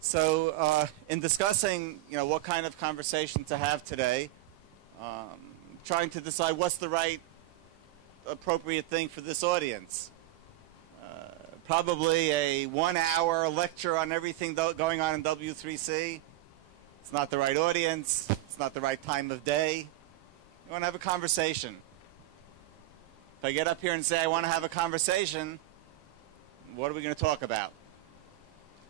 So in discussing, what kind of conversation to have today, trying to decide what's the right appropriate thing for this audience. Probably a 1-hour lecture on everything going on in W3C. It's not the right audience. It's not the right time of day. You want to have a conversation. If I get up here and say I want to have a conversation, what are we going to talk about?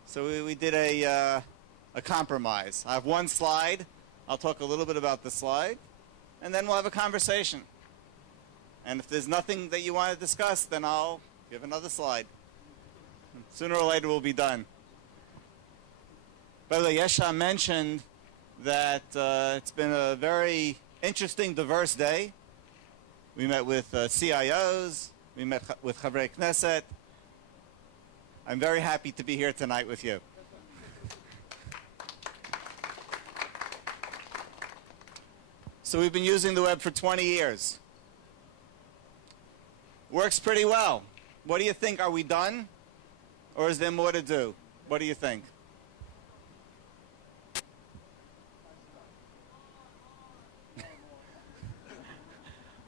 So we did a compromise. I have one slide. I'll talk a little bit about the slide, and then we'll have a conversation. And if there's nothing that you want to discuss, then I'll give another slide. Sooner or later, we'll be done. By the way, Yesha mentioned that it's been a very interesting, diverse day. We met with CIOs. We met with Chavrei Knesset. I'm very happy to be here tonight with you. So we've been using the web for 20 years. Works pretty well. What do you think? Are we done? Or is there more to do? What do you think?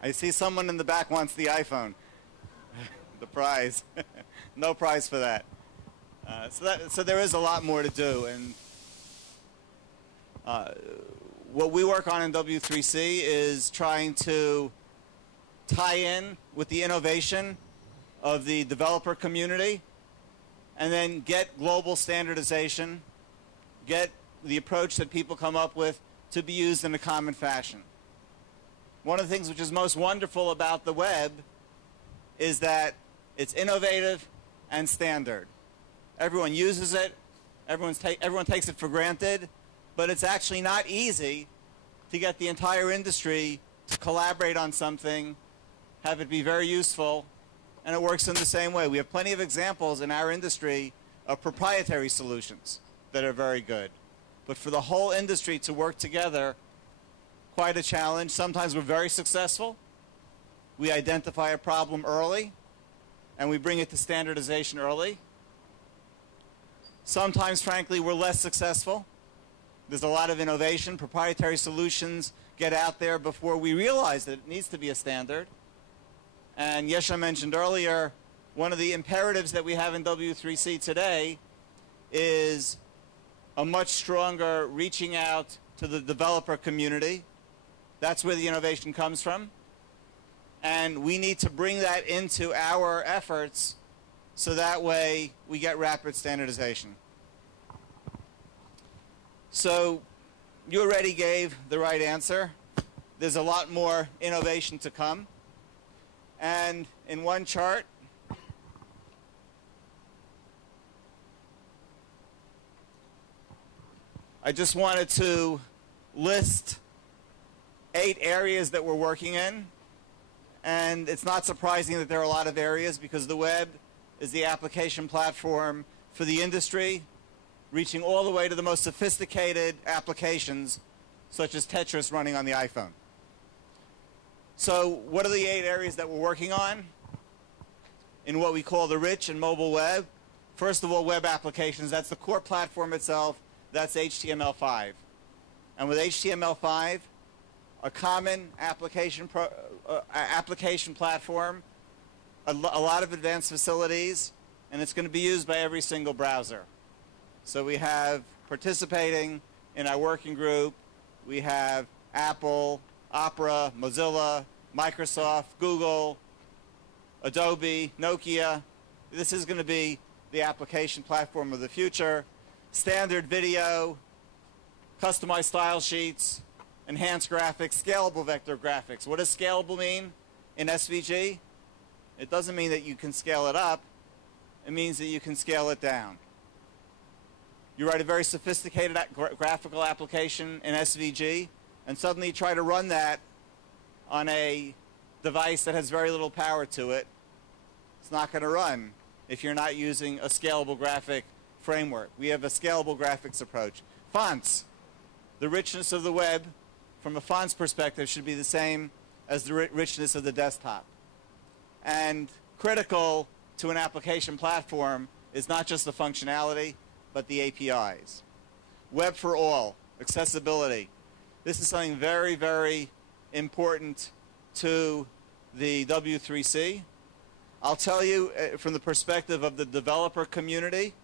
I see someone in the back wants the iPhone. The prize. No prize for that. So there is a lot more to do. And what we work on in W3C is trying to tie in with the innovation of the developer community and then get global standardization, get the approach that people come up with to be used in a common fashion. One of the things which is most wonderful about the web is that it's innovative and standard. Everyone uses it, everyone takes it for granted, but it's actually not easy to get the entire industry to collaborate on something, have it be very useful, and it works in the same way. We have plenty of examples in our industry of proprietary solutions that are very good. But for the whole industry to work together, quite a challenge. Sometimes we're very successful. We identify a problem early, and we bring it to standardization early. Sometimes, frankly, we're less successful. There's a lot of innovation. Proprietary solutions get out there before we realize that it needs to be a standard. And Yesha mentioned earlier, one of the imperatives that we have in W3C today is a much stronger reaching out to the developer community. That's where the innovation comes from. And we need to bring that into our efforts so that way we get rapid standardization. So you already gave the right answer. There's a lot more innovation to come. And in one chart, I just wanted to list 8 areas that we're working in. And it's not surprising that there are a lot of areas because the web is the application platform for the industry, reaching all the way to the most sophisticated applications, such as Tetris running on the iPhone. So what are the 8 areas that we're working on in what we call the rich and mobile web? First of all, web applications. That's the core platform itself. That's HTML5. And with HTML5, a common application platform, a lot of advanced facilities, and it's going to be used by every single browser. So we have participating in our working group, we have Apple, Opera, Mozilla, Microsoft, Google, Adobe, Nokia. This is going to be the application platform of the future. Standard video, customized style sheets, enhanced graphics, scalable vector graphics. What does scalable mean in SVG? It doesn't mean that you can scale it up. It means that you can scale it down. You write a very sophisticated graphical application in SVG, and suddenly you try to run that on a device that has very little power to it. It's not going to run if you're not using a scalable graphic framework. We have a scalable graphics approach. Fonts. The richness of the web from a fonts perspective should be the same as the richness of the desktop. And critical to an application platform is not just the functionality, but but the APIs. Web for all, accessibility. This is something very, very important to the W3C. I'll tell you from the perspective of the developer community,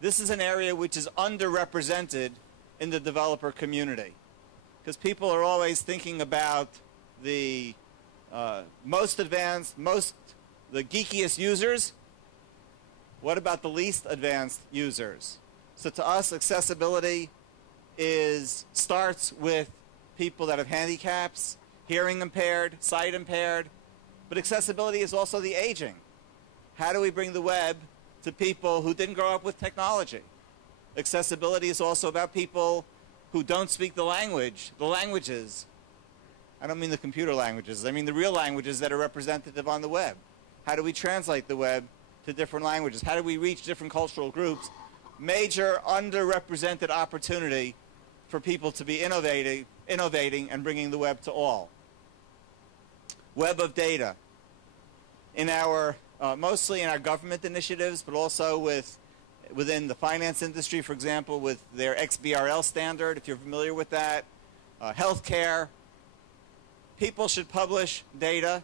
this is an area which is underrepresented in the developer community, because people are always thinking about the most advanced, the geekiest users. What about the least advanced users? So to us, accessibility starts with people that have handicaps, hearing impaired, sight impaired, but accessibility is also the aging. How do we bring the web to people who didn't grow up with technology? Accessibility is also about people who don't speak the languages. I don't mean the computer languages, I mean the real languages that are representative on the web. How do we translate the web to different languages? How do we reach different cultural groups? Major underrepresented opportunity for people to be innovating and bringing the web to all. Web of data. In our, mostly in our government initiatives, but also within the finance industry, for example, with their XBRL standard, if you're familiar with that. Healthcare. People should publish data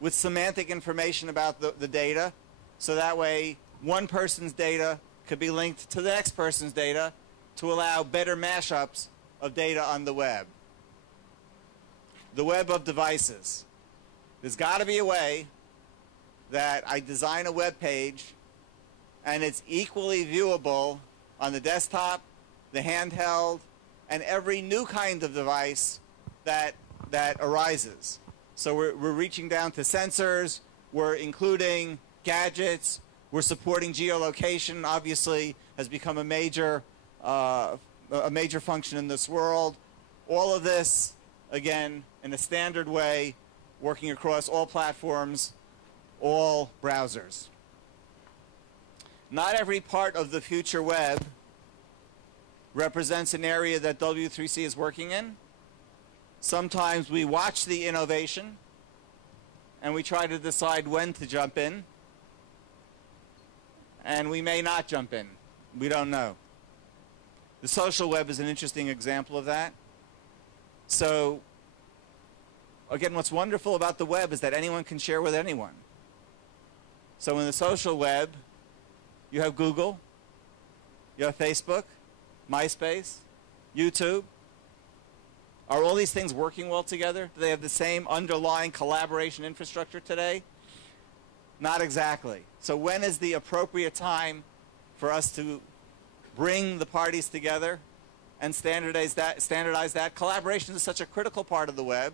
with semantic information about the data, so that way one person's data could be linked to the next person's data to allow better mashups of data on the web. The web of devices. There's got to be a way that I design a web page and it's equally viewable on the desktop, the handheld, and every new kind of device that arises. So we're reaching down to sensors, we're including gadgets, we're supporting geolocation, obviously has become a major function in this world. All of this, again, in a standard way, working across all platforms, all browsers. Not every part of the future web represents an area that W3C is working in. Sometimes we watch the innovation and we try to decide when to jump in, and we may not jump in. We don't know. The social web is an interesting example of that. So again, what's wonderful about the web is that anyone can share with anyone. So in the social web, you have Google, you have Facebook, MySpace, YouTube. Are all these things working well together? Do they have the same underlying collaboration infrastructure today? Not exactly. So when is the appropriate time for us to bring the parties together and standardize that? Collaboration is such a critical part of the web.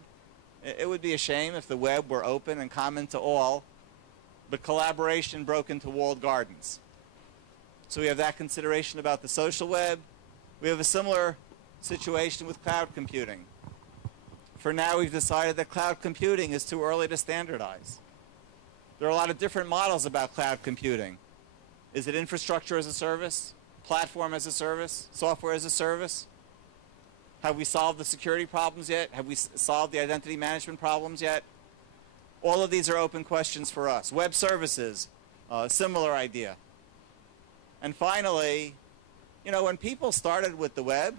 It would be a shame if the web were open and common to all, but collaboration broke into walled gardens. So we have that consideration about the social web. We have a similar situation with cloud computing. For now, we've decided that cloud computing is too early to standardize. There are a lot of different models about cloud computing. Is it infrastructure as a service, platform as a service, software as a service? Have we solved the security problems yet? Have we solved the identity management problems yet? All of these are open questions for us. Web services, similar idea. And finally, you know, when people started with the web,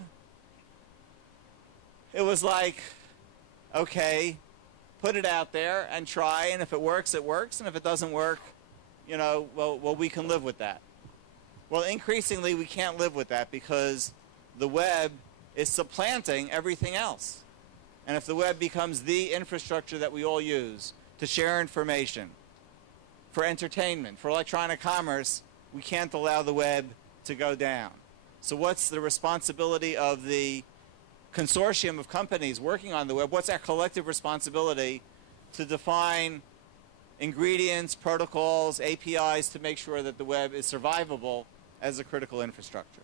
it was like, okay, put it out there and try, and if it works, it works, and if it doesn't work, you know, well, we can live with that. Well, increasingly, we can't live with that because the web is supplanting everything else. And if the web becomes the infrastructure that we all use to share information, for entertainment, for electronic commerce, we can't allow the web to go down. So what's the responsibility of the consortium of companies working on the web? What's our collective responsibility to define ingredients, protocols, APIs to make sure that the web is survivable as a critical infrastructure?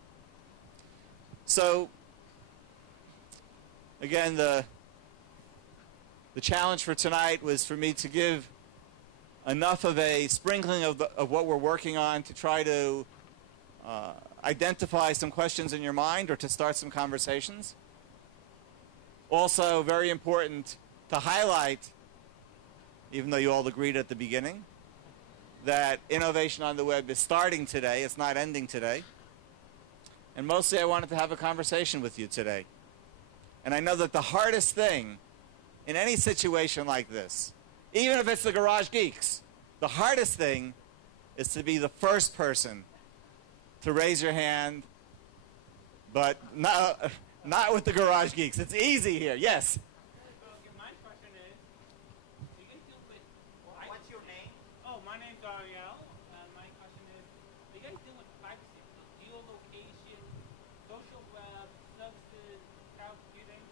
So again, the challenge for tonight was for me to give enough of a sprinkling of what we're working on to try to identify some questions in your mind or to start some conversations. Also, very important to highlight, even though you all agreed at the beginning, that innovation on the web is starting today, it's not ending today. And mostly I wanted to have a conversation with you today. And I know that the hardest thing in any situation like this, even if it's the Garage Geeks, the hardest thing is to be the first person to raise your hand, but not with the Garage Geeks. It's easy here. Yes? My question is, do you deal with... What's your name? Oh, my name's Ariel. My question is, do you guys deal with privacy? Geolocation, social web, services, cloud computing,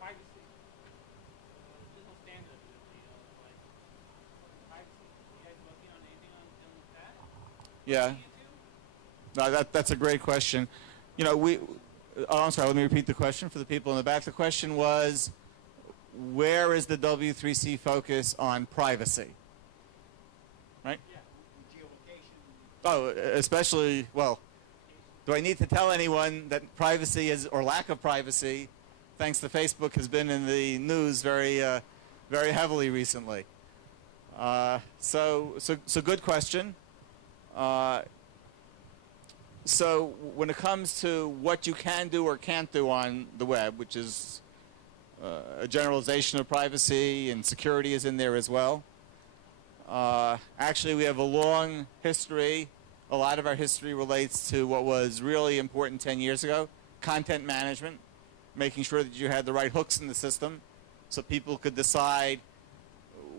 privacy. There's no standard, like privacy. You guys working on anything on dealing with that? Yeah. No, that's a great question. You know, I'm sorry, let me repeat the question for the people in the back. The question was, where is the W3C focus on privacy? Right? Yeah. Geolocation. Oh, especially, well, do I need to tell anyone that privacy is, or lack of privacy, thanks to Facebook, has been in the news very heavily recently? So good question. So when it comes to what you can do or can't do on the web, which is a generalization of privacy, and security is in there as well. Actually, we have a long history. A lot of our history relates to what was really important 10 years ago, content management, making sure that you had the right hooks in the system so people could decide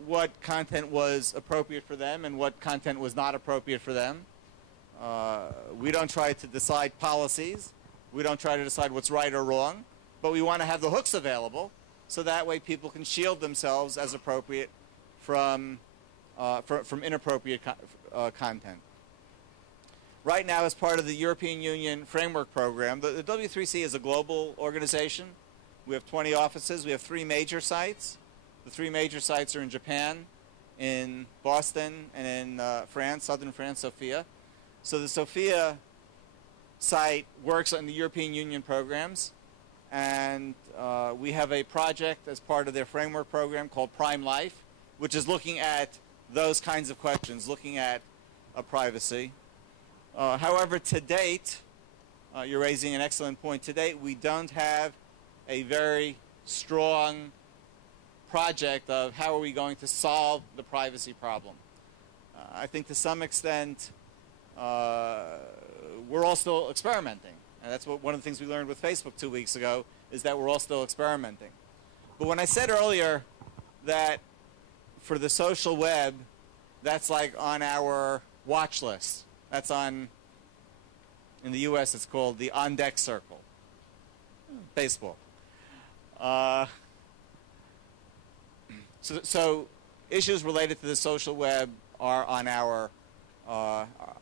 what content was appropriate for them and what content was not appropriate for them. We don't try to decide policies. We don't try to decide what's right or wrong, but we want to have the hooks available so that way people can shield themselves as appropriate from inappropriate content. Right now, as part of the European Union Framework Program, the W3C is a global organization. We have 20 offices. We have 3 major sites. The 3 major sites are in Japan, in Boston, and in France, southern France, Sofia. So the Sofia site works on the European Union programs, and we have a project as part of their framework program called Prime Life, which is looking at those kinds of questions, looking at privacy. However, to date, you're raising an excellent point. To date, we don't have a very strong project of how are we going to solve the privacy problem. I think to some extent, we're all still experimenting. And that's one of the things we learned with Facebook 2 weeks ago, is that we're all still experimenting. But when I said earlier that for the social web, that's like on our watch list. That's on, in the U.S., it's called the on-deck circle. Baseball. So issues related to the social web are on our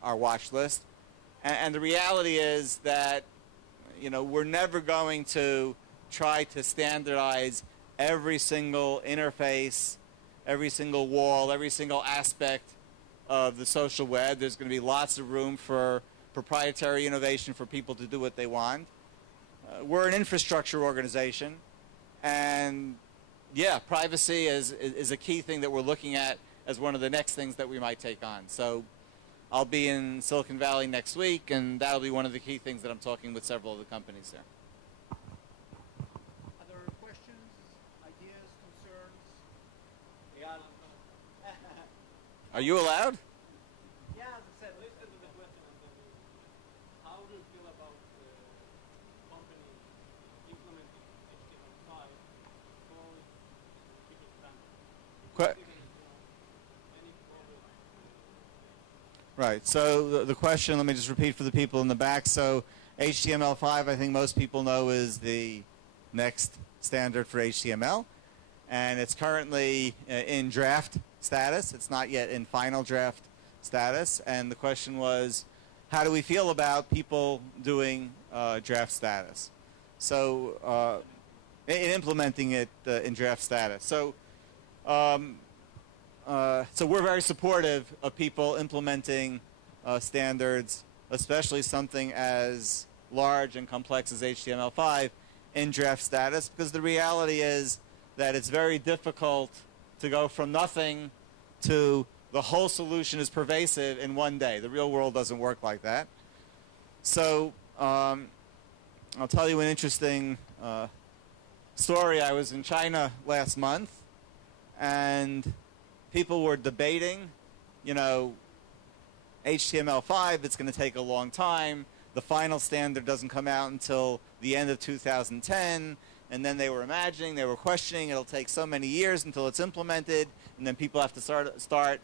watch list. And the reality is that, you know, we're never going to try to standardize every single interface, every single wall, every single aspect of the social web. There's going to be lots of room for proprietary innovation for people to do what they want. We're an infrastructure organization, and yeah, privacy is a key thing that we're looking at as one of the next things that we might take on. So I'll be in Silicon Valley next week, and that'll be one of the key things that I'm talking with several of the companies there. Other questions, ideas, concerns? Are you allowed? Yeah, as I said, Listen to the question and then how do you feel about companies implementing HTML5 for people standards? Right. So the question, let me just repeat for the people in the back. So HTML5, I think most people know, is the next standard for HTML. And it's currently in draft status. It's not yet in final draft status. And the question was, how do we feel about people doing draft status? So in implementing it in draft status. So we're very supportive of people implementing standards, especially something as large and complex as HTML5 in draft status, because the reality is that it's very difficult to go from nothing to the whole solution is pervasive in one day. The real world doesn't work like that. So I'll tell you an interesting story. I was in China last month, and people were debating, you know, HTML5, it's going to take a long time. The final standard doesn't come out until the end of 2010. And then they were imagining, they were questioning, it'll take so many years until it's implemented. And then people have to start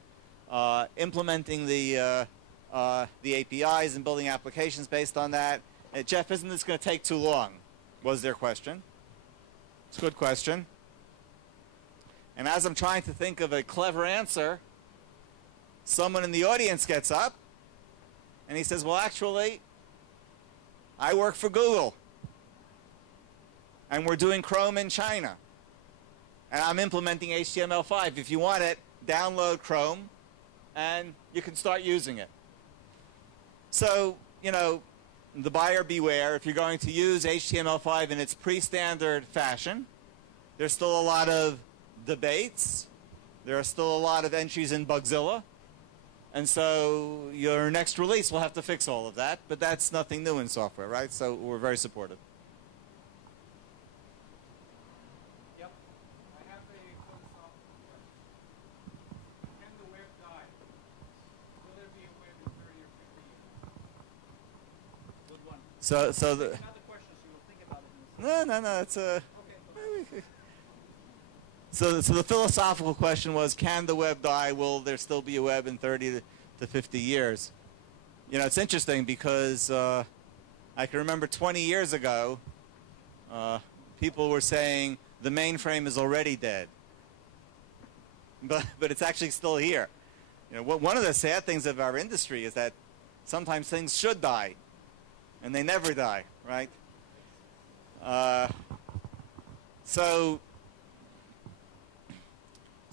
implementing the APIs and building applications based on that. Jeff, isn't this going to take too long? Was their question. It's a good question. And as I'm trying to think of a clever answer, someone in the audience gets up and he says, well, actually, I work for Google. And we're doing Chrome in China. And I'm implementing HTML5. If you want it, download Chrome, and you can start using it. So, you know, the buyer beware. If you're going to use HTML5 in its pre-standard fashion, there's still a lot of debates. There are still a lot of entries in Bugzilla. And so your next release will have to fix all of that. But that's nothing new in software, right? So we're very supportive. So the no, it's a. So the philosophical question was, can the web die? Will there still be a web in 30 to 50 years? You know, it's interesting because I can remember 20 years ago, people were saying the mainframe is already dead, but it's actually still here. You know, one of the sad things of our industry is that sometimes things should die. And they never die, right? So,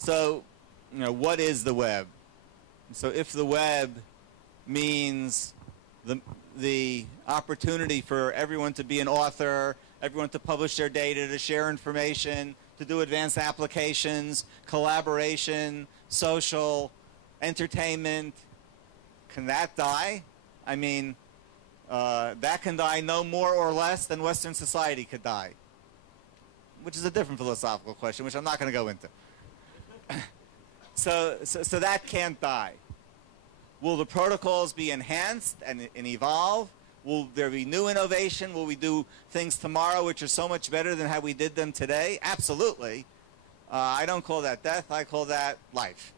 you know, what is the web? So if the web means the opportunity for everyone to be an author, everyone to publish their data, to share information, to do advanced applications, collaboration, social, entertainment, can that die? I mean, that can die no more or less than Western society could die, which is a different philosophical question, which I'm not going to go into. So that can't die. Will the protocols be enhanced and evolve? Will there be new innovation? Will we do things tomorrow which are so much better than how we did them today? Absolutely. I don't call that death. I call that life.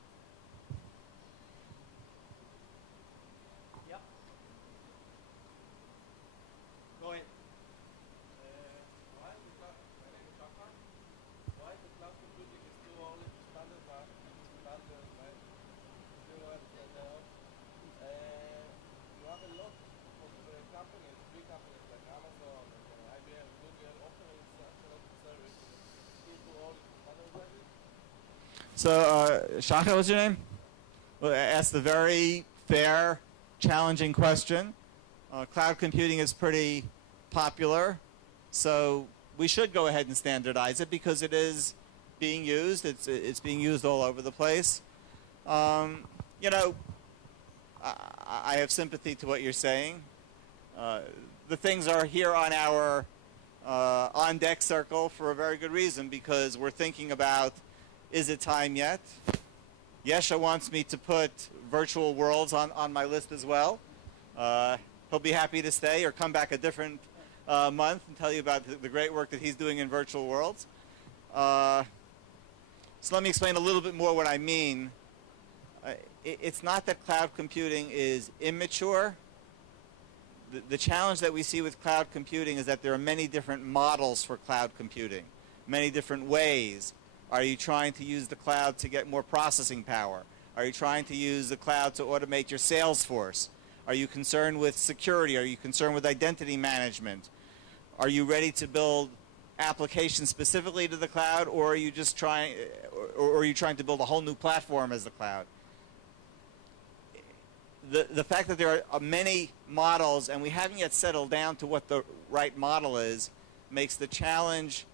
So, Shaka, what's your name? Well, I asked a very fair, challenging question. Cloud computing is pretty popular, so we should go ahead and standardize it because it is being used. It's being used all over the place. You know, I have sympathy to what you're saying. The things are here on our on-deck circle for a very good reason, because we're thinking about, is it time yet? Yesha wants me to put virtual worlds on my list as well. He'll be happy to stay or come back a different month and tell you about the great work that he's doing in virtual worlds. So let me explain a little bit more what I mean. It's not that cloud computing is immature. The challenge that we see with cloud computing is that there are many different models for cloud computing, many different ways. Are you trying to use the cloud to get more processing power? Are you trying to use the cloud to automate your sales force? Are you concerned with security? Are you concerned with identity management? Are you ready to build applications specifically to the cloud, or are you just trying, or are you trying to build a whole new platform as the cloud? The fact that there are many models and we haven't yet settled down to what the right model is makes it challenging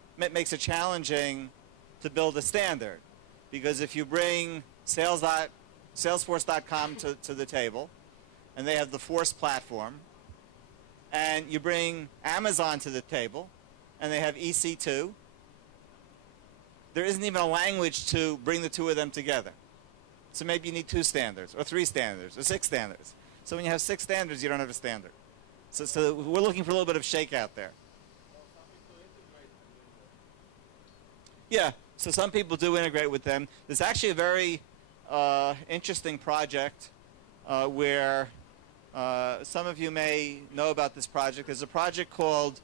to build a standard. Because if you bring Salesforce.com to the table, and they have the Force platform, and you bring Amazon to the table, and they have EC2, there isn't even a language to bring the two of them together. So maybe you need 2 standards, or 3 standards, or 6 standards. So when you have 6 standards, you don't have a standard. So we're looking for a little bit of shakeout there. Yeah, so some people do integrate with them. There's actually a very interesting project where some of you may know about this project. There's a project called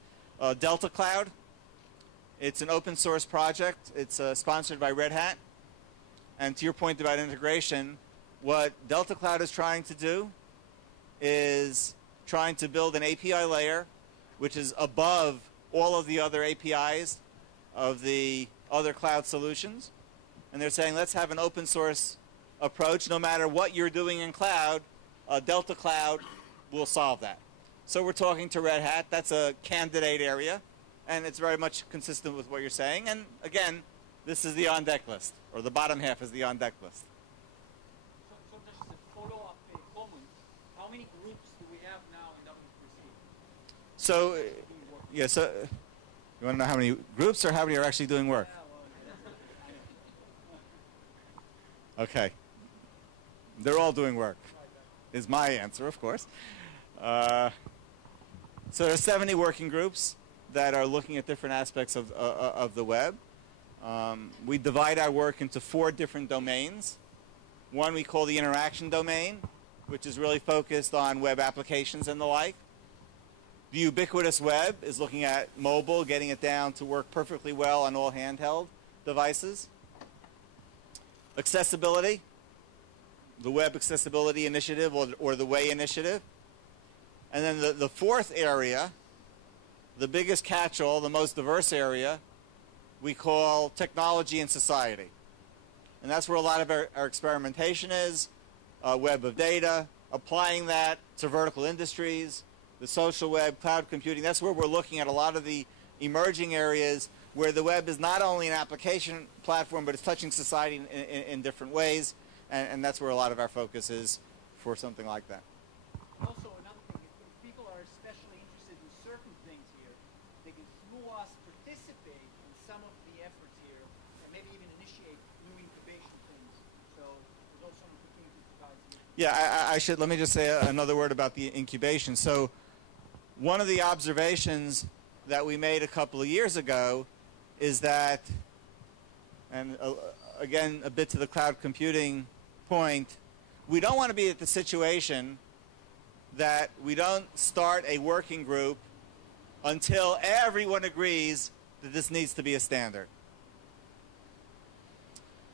Delta Cloud. It's an open source project. It's sponsored by Red Hat. And to your point about integration, what Delta Cloud is trying to do is trying to build an API layer which is above all of the other APIs of the other cloud solutions. And they're saying, let's have an open source approach. No matter what you're doing in cloud, Delta Cloud will solve that. So we're talking to Red Hat. That's a candidate area, and it's very much consistent with what you're saying. And again, this is the on-deck list, or the bottom half is the on-deck list. So just a follow-up comment. How many groups do we have now in W3C? So, yeah, so you want to know how many groups or how many are actually doing work? Okay. They're all doing work, is my answer, of course. So there are 70 working groups that are looking at different aspects of the web. We divide our work into 4 different domains. One we call the interaction domain, which is really focused on web applications and the like. The ubiquitous web is looking at mobile, getting it down to work perfectly well on all handheld devices. Accessibility, the Web Accessibility Initiative or the WAY Initiative. And then the 4th area, the biggest catch-all, the most diverse area, we call technology and society. And that's where a lot of our experimentation is, web of data, applying that to vertical industries, the social web, cloud computing. That's where we're looking at a lot of the emerging areas where the web is not only an application platform, but it's touching society in different ways. And that's where a lot of our focus is for something like that. Also, another thing, if people are especially interested in certain things here, they can, through us, participate in some of the efforts here, and maybe even initiate new incubation things. So there's also an opportunity for guys here. Yeah, let me just say another word about the incubation. So one of the observations that we made a couple of years ago is that, and again, a bit to the cloud computing point, we don't want to be at the situation that we don't start a working group until everyone agrees that this needs to be a standard.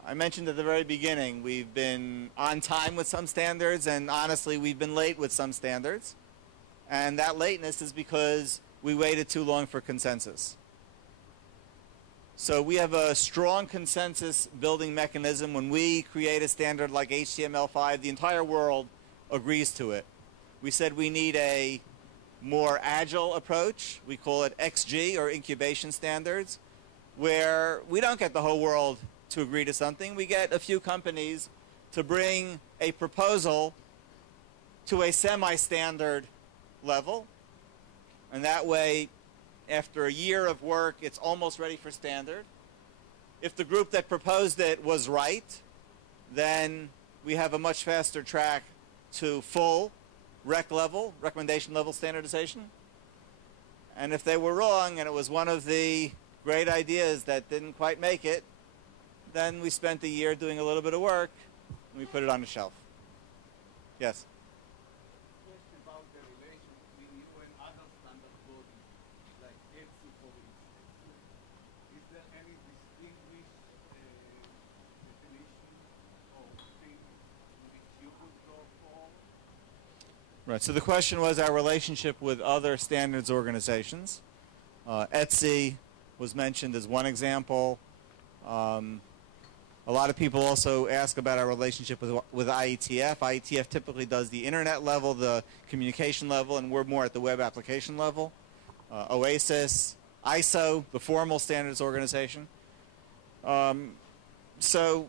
I mentioned at the very beginning, we've been on time with some standards, and honestly, we've been late with some standards. And that lateness is because we waited too long for consensus. So we have a strong consensus building mechanism. When we create a standard like HTML5, the entire world agrees to it. We said we need a more agile approach. We call it XG, or incubation standards, where we don't get the whole world to agree to something. We get a few companies to bring a proposal to a semi-standard level. And that way, after a year of work, it's almost ready for standard. If the group that proposed it was right, then we have a much faster track to full rec level, recommendation level standardization. And if they were wrong and it was one of the great ideas that didn't quite make it, then we spent a year doing a little bit of work and we put it on the shelf. Yes? Question about the relation between you and other standard bodies, like ETSI, for instance. Is there any distinguished definition or thing which you could go for? Right, so the question was our relationship with other standards organizations. ETSI was mentioned as one example. A lot of people also ask about our relationship with IETF. IETF typically does the internet level, the communication level, and we're more at the web application level. OASIS, ISO, the formal standards organization. So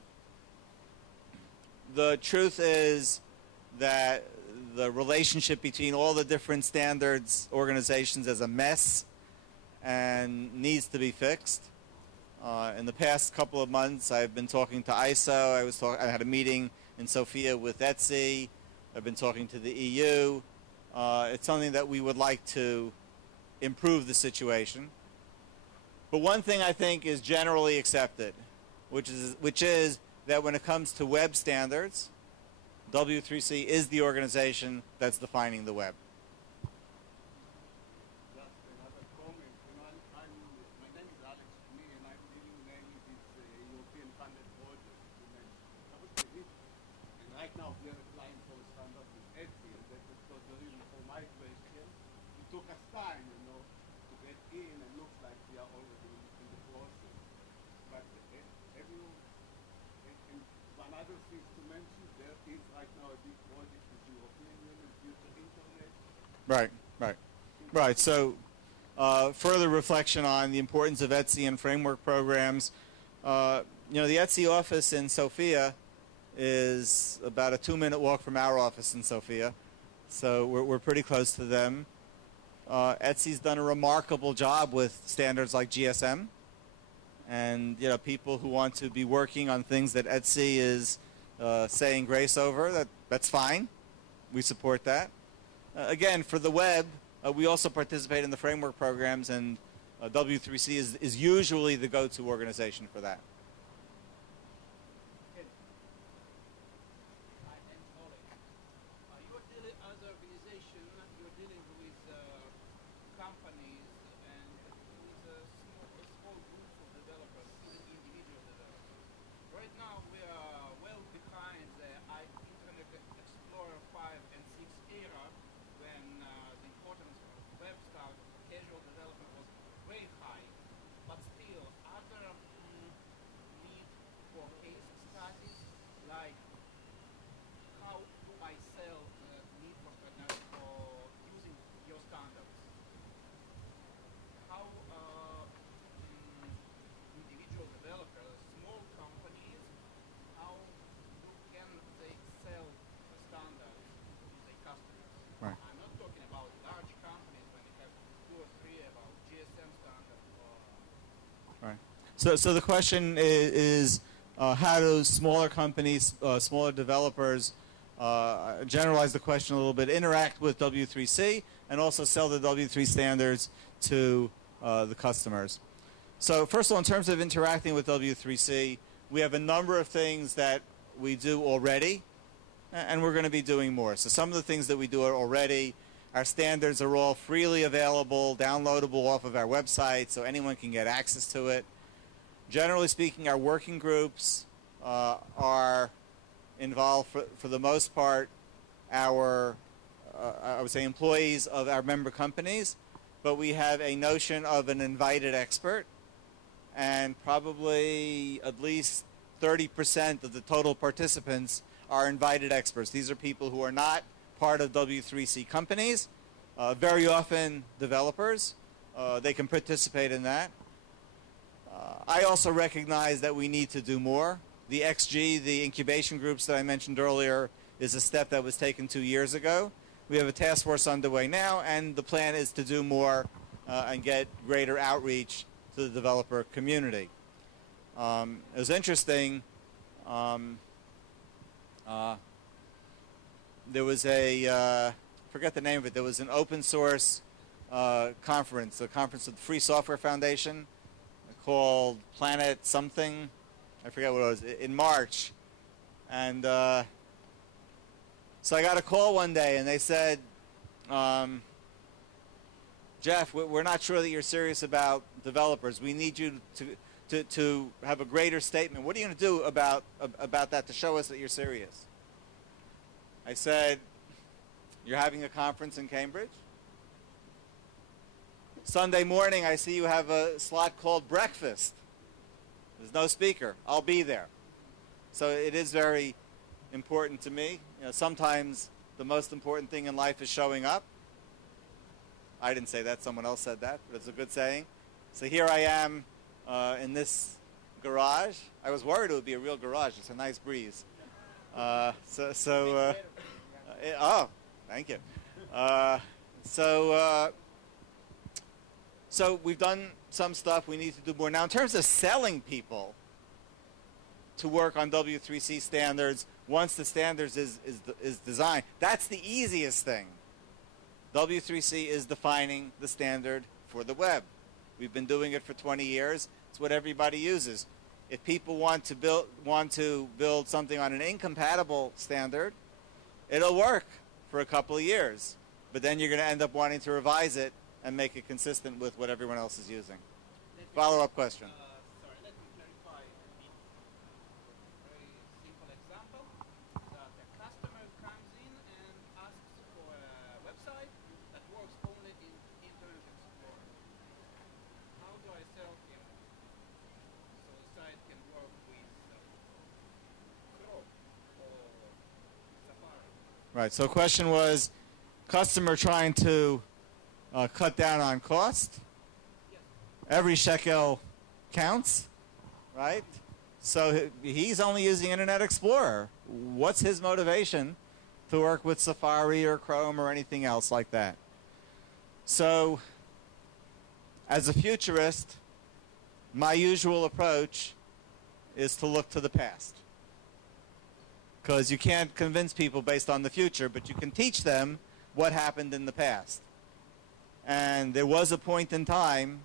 the truth is that the relationship between all the different standards organizations is a mess and needs to be fixed. In the past couple of months, I've been talking to ISO. I had a meeting in Sofia with ETSI. I've been talking to the EU. It's something that we would like to improve the situation. But one thing I think is generally accepted, which is that when it comes to web standards, W3C is the organization that's defining the web. Just another comment. You know, my name is Alex Schmee, and I'm dealing mainly with European funded projects. And right now we are applying for a standard with ETSI, and that was the reason for my question. It took us time, you know, to get in, and looks like we are already in the process. But have you, and one other thing to mention, there is right now a big project with European Union Future Internet. Right. So further reflection on the importance of ETSI and framework programs. The ETSI office in Sofia is about a 2-minute walk from our office in Sofia. So we're pretty close to them. ETSI's done a remarkable job with standards like GSM. And people who want to be working on things that ETSI is saying grace over, that's fine. We support that. Again, for the web, we also participate in the framework programs, and W3C is usually the go-to organization for that. You're dealing, as an organization, you're dealing with companies and with a small group of developers, individual developers. Right now, we are well behind the Internet Explorer 5 and 6 era, when the importance of web start casual development was very high. But still, other need for case studies, like how do I sell the need for using your standards? How individual developers, small companies, how can they sell the standards to their customers? Right. I'm not talking about large companies when you have 2 or 3 about GSM standards or Right. So the question is how do smaller companies, smaller developers, generalize the question a little bit, interact with W3C and also sell the W3 standards to the customers. So first of all, in terms of interacting with W3C, we have a number of things that we do already, and we're going to be doing more. So some of the things that we do already, our standards are all freely available, downloadable off of our website, so anyone can get access to it. Generally speaking, our working groups are involved, for the most part, I would say employees of our member companies, but we have a notion of an invited expert, and probably at least 30% of the total participants are invited experts. These are people who are not part of W3C companies, very often developers. They can participate in that. I also recognize that we need to do more. The XG, the incubation groups that I mentioned earlier, is a step that was taken 2 years ago. We have a task force underway now, and the plan is to do more and get greater outreach to the developer community. It was interesting. There was I forget the name of it, there was an open source conference, a conference of the Free Software Foundation called Planet something, I forget what it was, in March. And so I got a call one day and they said, Jeff, we're not sure that you're serious about developers. We need you to have a greater statement. What are you going to do about that to show us that you're serious? I said, you're having a conference in Cambridge? Sunday morning, I see you have a slot called breakfast. There's no speaker. I'll be there. So it is very important to me. Sometimes the most important thing in life is showing up. I didn't say that. Someone else said that, but it's a good saying. So here I am in this garage. I was worried it would be a real garage. It's a nice breeze. Thank you. So we've done some stuff. We need to do more. Now, in terms of selling people to work on W3C standards, once the standards is designed, that's the easiest thing. W3C is defining the standard for the web. We've been doing it for 20 years. It's what everybody uses. If people want to build something on an incompatible standard, it'll work for a couple of years. But then you're going to end up wanting to revise it and make it consistent with what everyone else is using. Follow-up question. Sorry, let me clarify a bit. Very simple example. That a customer comes in and asks for a website that works only in Internet Explorer. How do I sell him so the site can work with Chrome or Safari? Right, so question was, customer trying to cut down on cost. Yes. Every shekel counts, right? So he's only using Internet Explorer. What's his motivation to work with Safari or Chrome or anything else like that? So as a futurist, my usual approach is to look to the past. Because you can't convince people based on the future, but you can teach them what happened in the past. And there was a point in time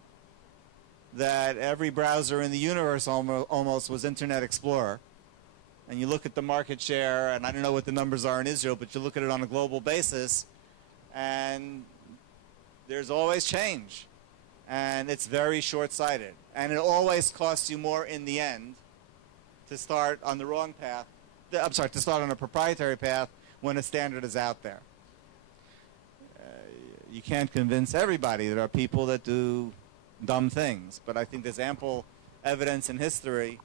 that every browser in the universe almost was Internet Explorer. And you look at the market share, and I don't know what the numbers are in Israel, but you look at it on a global basis, and there's always change. And it's very short-sighted. And it always costs you more in the end to start on the wrong path. I'm sorry, to start on a proprietary path when a standard is out there. You can't convince everybody. There are people that do dumb things, but I think there's ample evidence in history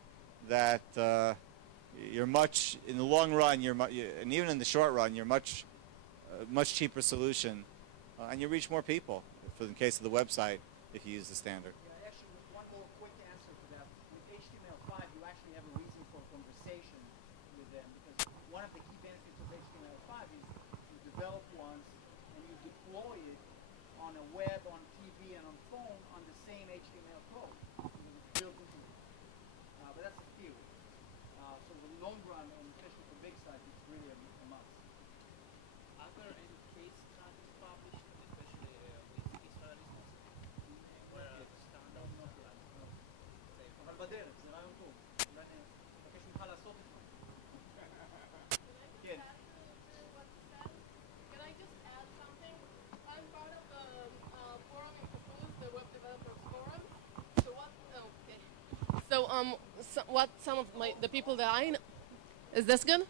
that you're much, in the long run, and even in the short run, you're much cheaper solution, and you reach more people. For the case of the website, if you use the standard. Yeah, actually, one more quick answer to that. With HTML5, you actually have a reason for conversation with them, because one of the key benefits of HTML5 is you develop once and you deploy it on a web, on TV, and on phone on the same HTML code. It's built into it. But that's the theory. So in the long run, and especially for big sites, it's really a must. Are there any case studies published, especially with Israelis, where standards are like, say, אבל בדרך, זה רעיון טוב. אולי נבקש ממך לעשות את זה. כן. Can I just add something? I'm part of the forum in Kapuz, the Web Developers Forum. So what? Okay. So what some of the people that I know, is this good?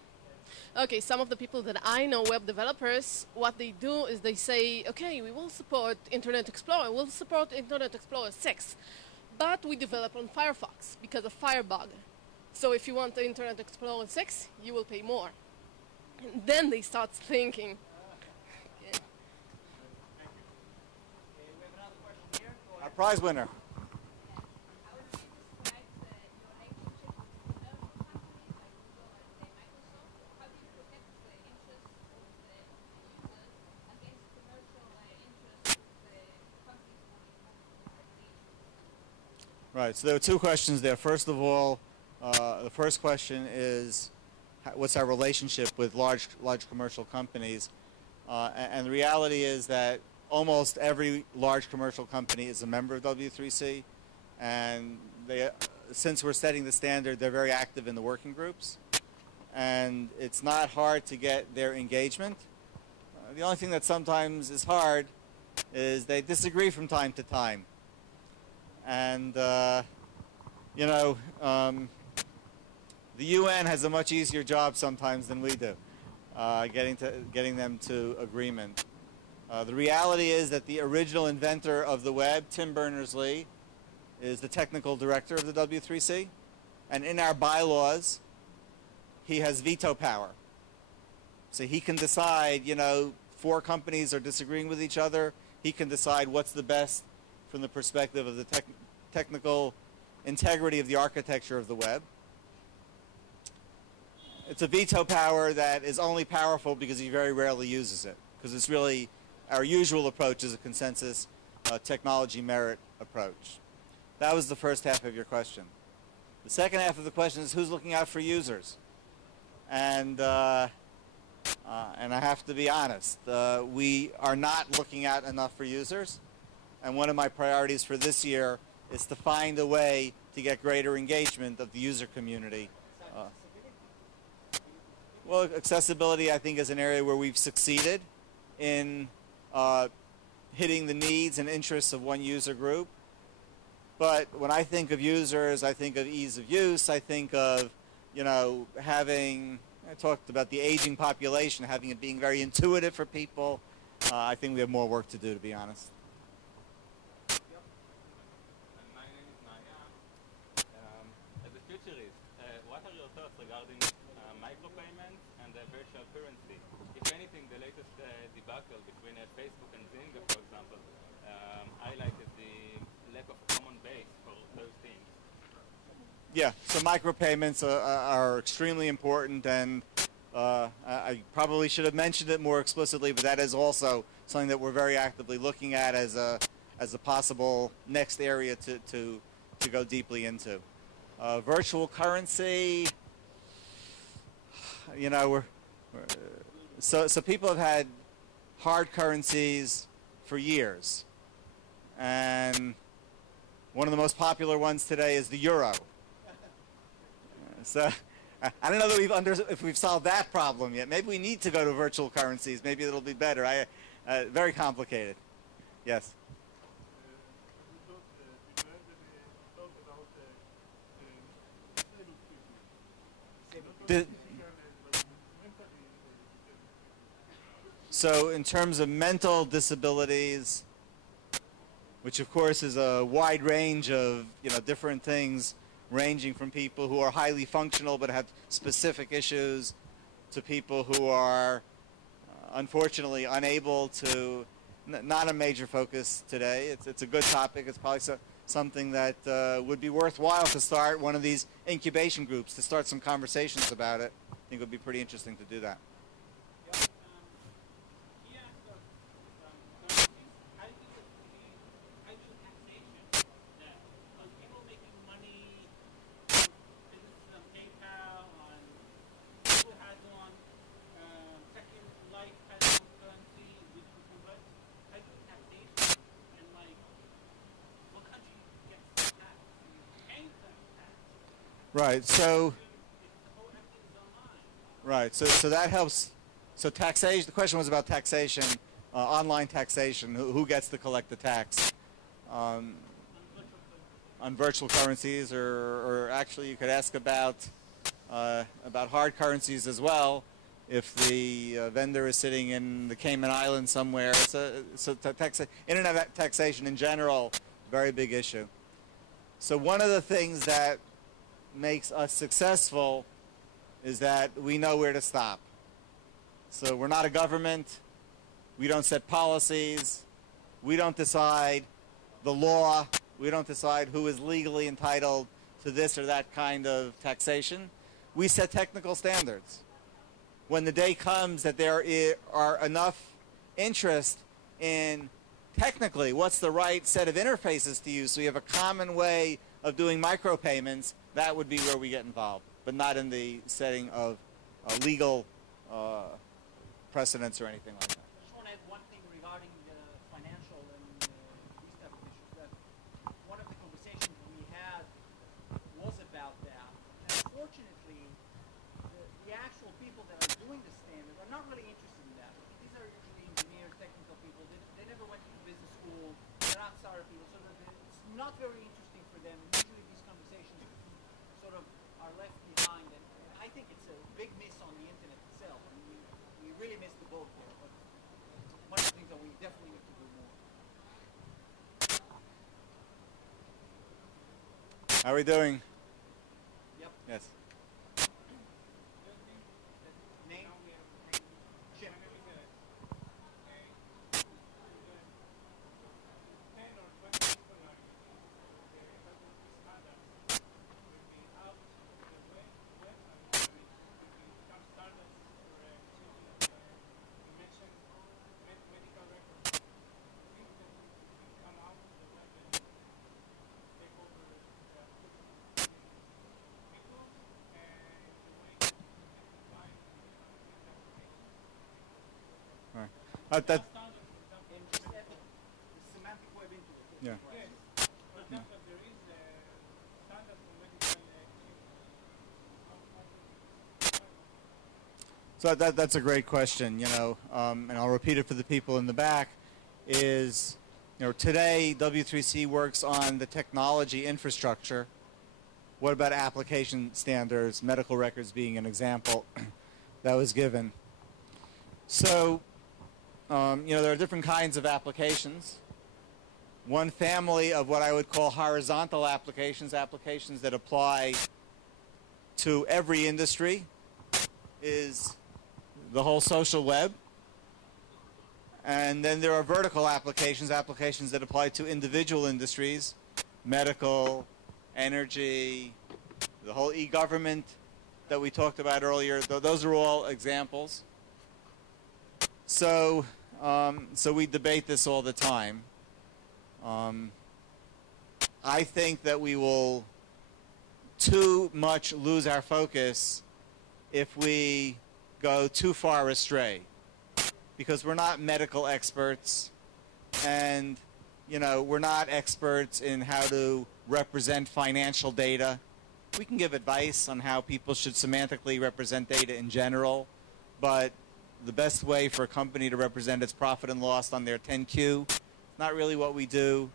Okay, some of the people that I know, web developers, what they do is they say, okay, we will support Internet Explorer, we'll support Internet Explorer 6, but we develop on Firefox because of Firebug. So if you want the Internet Explorer 6, you will pay more. And then they start thinking. We have another question here. Go Our ahead. prize winner. How would you describe your relationship with development companies like Google and say Microsoft? How do you protect the interests of the users against commercial interests of the companies wanting monetization? Right, so there are two questions there. First of all, the first question is, what's our relationship with large commercial companies? And the reality is that almost every large commercial company is a member of W3C, and since we're setting the standard, they're very active in the working groups, and it's not hard to get their engagement. The only thing that sometimes is hard is they disagree from time to time. And, the UN has a much easier job sometimes than we do, getting them to agreement. The reality is that the original inventor of the web, Tim Berners-Lee, is the technical director of the W3C. And in our bylaws, he has veto power. So he can decide, four companies are disagreeing with each other. He can decide what's the best from the perspective of the technical integrity of the architecture of the web. It's a veto power that is only powerful because he very rarely uses it. because it's really our usual approach is a consensus technology merit approach. That was the first half of your question. The second half of the question is who's looking out for users? And I have to be honest, we are not looking out enough for users. And one of my priorities for this year is to find a way to get greater engagement of the user community. Well, accessibility, I think, is an area where we've succeeded in hitting the needs and interests of one user group. But when I think of users, I think of ease of use. I think of, having, I talked about the aging population, having it being very intuitive for people. I think we have more work to do, to be honest. My name is Maya. As a futurist, what are your thoughts regarding micropayments and virtual currency? If anything, the latest debacle between Facebook and Zynga, for example, highlighted the lack of common base for those things. Yeah, so micropayments are extremely important, and I probably should have mentioned it more explicitly, but that is also something that we're very actively looking at as a possible next area to go deeply into. Virtual currency, so people have had hard currencies for years, and one of the most popular ones today is the euro. So I don't know that if we've solved that problem yet. Maybe we need to go to virtual currencies. Maybe it'll be better. Very complicated. Yes. So in terms of mental disabilities, which of course is a wide range of different things, ranging from people who are highly functional but have specific issues to people who are unfortunately unable to, not a major focus today. It's a good topic. It's probably something that would be worthwhile to start one of these incubation groups, to start some conversations about it. I think it would be pretty interesting to do that. Right. So that helps. So taxation. The question was about taxation, online taxation. Who gets to collect the tax on virtual currencies, or actually you could ask about hard currencies as well. If the vendor is sitting in the Cayman Islands somewhere, internet taxation in general, very big issue. So one of the things that makes us successful is that we know where to stop. So we're not a government. We don't set policies. We don't decide the law. We don't decide who is legally entitled to this or that kind of taxation. We set technical standards. When the day comes that there are enough interest in technically what's the right set of interfaces to use, so we have a common way of doing micropayments, that would be where we get involved, but not in the setting of legal precedents or anything like that. I just want to add one thing regarding financial and these type of issues. That one of the conversations we had was about that. Unfortunately, the actual people that are doing the standard are not really interested in that. These are usually engineers, technical people. They never went to business school. They're not startup people, so it's not very interesting for them. Usually these conversations sort of are left behind, and I think it's a big miss on the internet itself. I mean, we really missed the boat there, but it's one of the things that we definitely need to do more. How are we doing? Yep. Yes. Name? Jim. That, Standard, for example. And just add the semantic web into it. Yeah. Yes. For example, there is a standard for medical So that's a great question, and I'll repeat it for the people in the back, is, today W3C works on the technology infrastructure. What about application standards, medical records being an example that was given? So, there are different kinds of applications. One family of what I would call horizontal applications, applications that apply to every industry, is the whole social web. And then there are vertical applications, applications that apply to individual industries, medical, energy, the whole e-government that we talked about earlier. Those are all examples. So we debate this all the time. I think that we will too much lose our focus if we go too far astray, because we're not medical experts, and we're not experts in how to represent financial data. We can give advice on how people should semantically represent data in general, but the best way for a company to represent its profit and loss on their 10Q is not really what we do.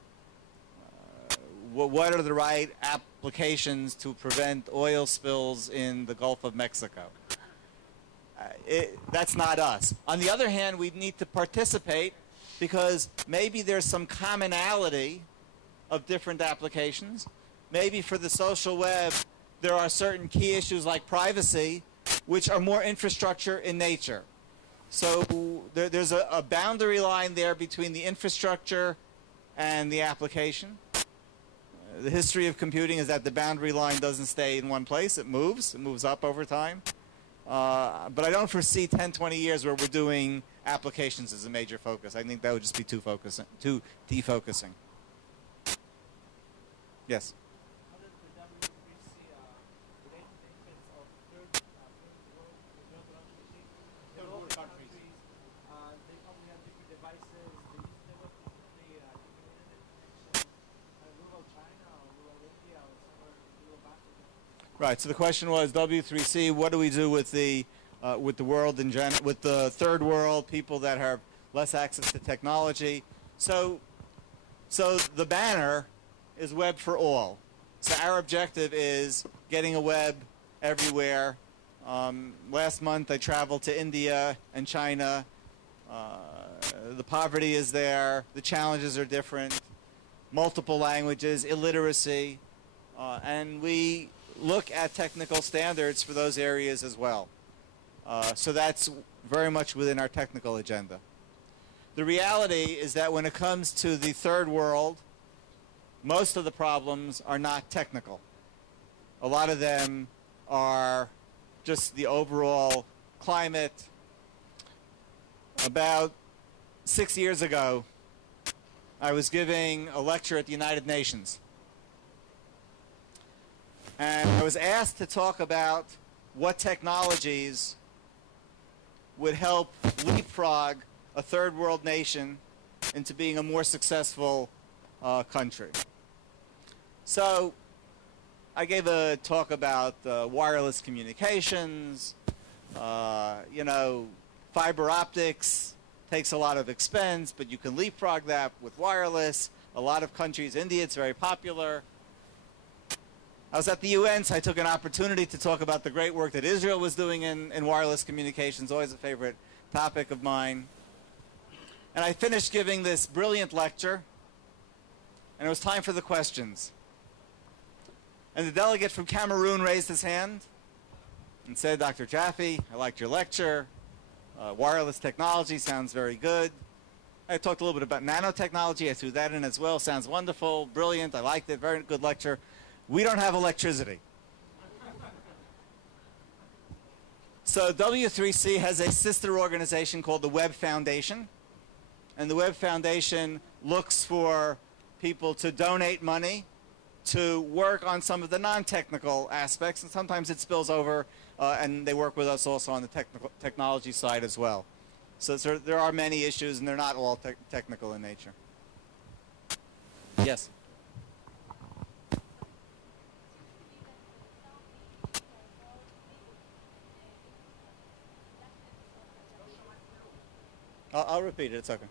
What are the right applications to prevent oil spills in the Gulf of Mexico? That's not us. On the other hand, we need to participate because maybe there's some commonality of different applications. Maybe for the social web, there are certain key issues like privacy, which are more infrastructure in nature. So there's a boundary line there between the infrastructure and the application. The history of computing is that the boundary line doesn't stay in one place. It moves up over time. But I don't foresee 10, 20 years where we're doing applications as a major focus. I think that would just be too defocusing. Yes? How does the W3C relate to the interests of third world countries? They probably have different devices. They use the web differently, different internet connections. Rural China or rural India or somewhere rural Africa. Right. So the question was W3C. What do we do with the world in general, with the third world, people that have less access to technology? So the banner is web for all. So our objective is getting a web everywhere. Last month I traveled to India and China. The poverty is there. The challenges are different. Multiple languages, illiteracy, and we look at technical standards for those areas as well. So that's very much within our technical agenda. The reality is that when it comes to the third world, most of the problems are not technical. A lot of them are just the overall climate. About 6 years ago, I was giving a lecture at the United Nations. And I was asked to talk about what technologies would help leapfrog a third world nation into being a more successful country. So I gave a talk about wireless communications. Fiber optics takes a lot of expense, but you can leapfrog that with wireless. A lot of countries, India, it's very popular. I was at the UN, so I took an opportunity to talk about the great work that Israel was doing in wireless communications, always a favorite topic of mine. And I finished giving this brilliant lecture, and it was time for the questions. And the delegate from Cameroon raised his hand and said, Dr. Jaffe, I liked your lecture. Wireless technology sounds very good. I talked a little bit about nanotechnology. I threw that in as well. Sounds wonderful, brilliant. I liked it. Very good lecture. We don't have electricity. So W3C has a sister organization called the Web Foundation. And the Web Foundation looks for people to donate money to work on some of the non-technical aspects, and sometimes it spills over, and they work with us also on the technology side as well. So there are many issues, and they're not all technical in nature. Yes? I'll repeat it. It's okay.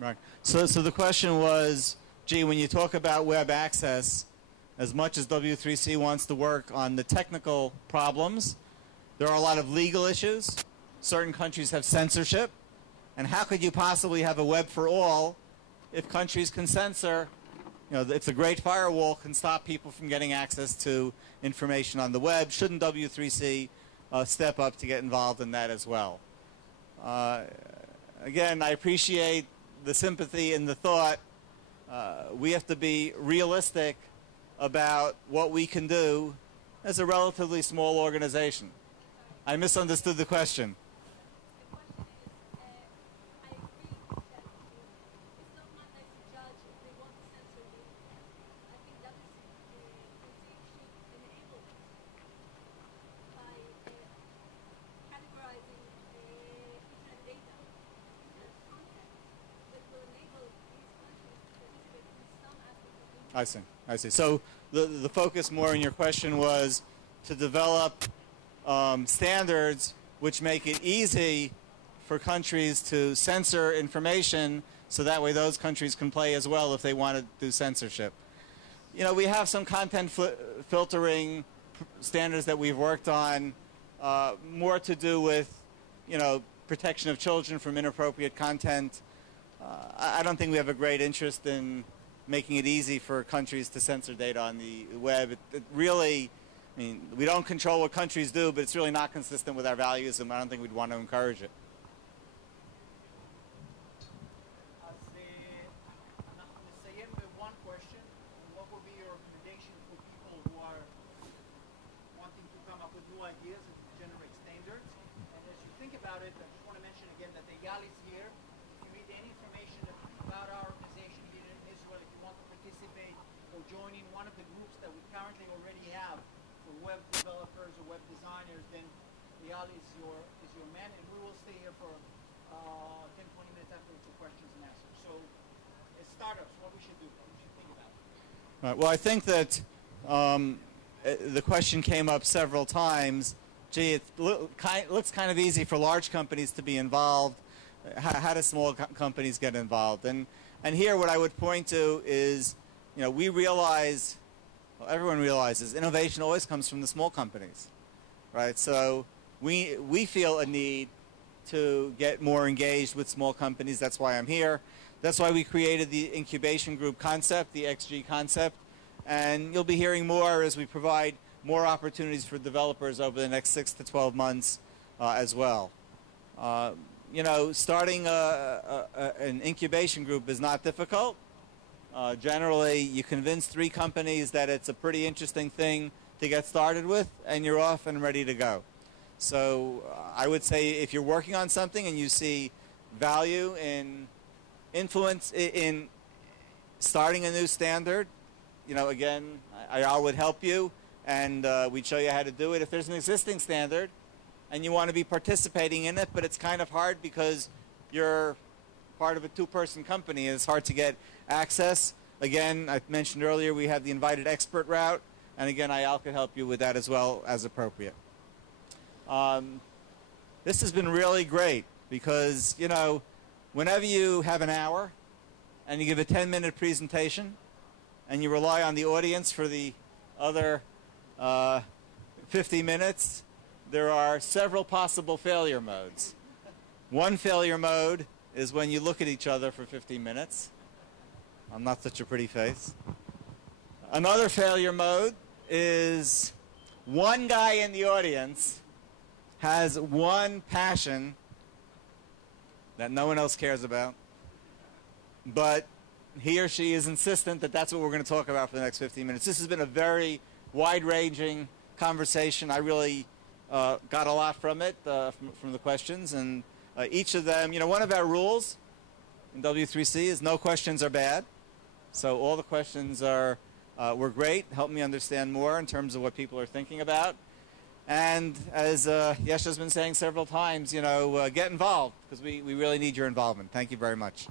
Right. So the question was, gee, when you talk about web access, as much as W3C wants to work on the technical problems, there are a lot of legal issues. Certain countries have censorship. And how could you possibly have a web for all if countries can censor? You know, if the Great Firewall can stop people from getting access to information on the web, shouldn't W3C step up to get involved in that as well? Again, I appreciate the sympathy and the thought. We have to be realistic about what we can do as a relatively small organization. I misunderstood the question. I see. I see. So the focus more in your question was to develop standards which make it easy for countries to censor information, so that way those countries can play as well if they want to do censorship. You know, we have some content filtering standards that we've worked on, more to do with, you know, protection of children from inappropriate content. I don't think we have a great interest in making it easy for countries to censor data on the web. It really, I mean, we don't control what countries do, but it's really not consistent with our values, and I don't think we'd want to encourage it. אנחנו נסיים ב-one question. What would be your recommendation for people who are wanting to come up with new ideas and to generate standards? And as you think about it, I just want to mention again that the IAL is here. If you need any information about our organization here in Israel, if you want to participate or join in one of the groups that we currently already have for web developers or web designers, then IAL is your man, and we will stay here for 10-20 minutes afterwards for questions and answers. So, as startups, what we should do, what we should think about. Right. Well, I think that the question came up several times. Gee, it looks kind of easy for large companies to be involved. How do small companies get involved? And here what I would point to is, you know, we realize, well, everyone realizes, innovation always comes from the small companies, right? So we feel a need to get more engaged with small companies. That's why I'm here. That's why we created the incubation group concept, the XG concept. And you'll be hearing more as we provide more opportunities for developers over the next 6 to 12 months as well. You know, starting an incubation group is not difficult. Generally, you convince 3 companies that it's a pretty interesting thing to get started with, and you're off and ready to go. So I would say if you're working on something and you see value in influence in starting a new standard, you know, again, I would help you, and we'd show you how to do it. If there's an existing standard and you want to be participating in it, but it's kind of hard because you're part of a 2-person company and it's hard to get access. Again, I mentioned earlier we have the invited expert route, and again, IAL could help you with that as well as appropriate. This has been really great because, you know, whenever you have an hour and you give a 10-minute presentation and you rely on the audience for the other 50 minutes, there are several possible failure modes. One failure mode is when you look at each other for 15 minutes. I'm not such a pretty face. Another failure mode is one guy in the audience has one passion that no one else cares about, but he or she is insistent that that's what we're going to talk about for the next 15 minutes. This has been a very wide-ranging conversation. I really got a lot from it, from the questions, and each of them, you know, one of our rules in W3C is no questions are bad. So all the questions were great, helped me understand more in terms of what people are thinking about. And as Yesha's been saying several times, you know, get involved, because we really need your involvement. Thank you very much.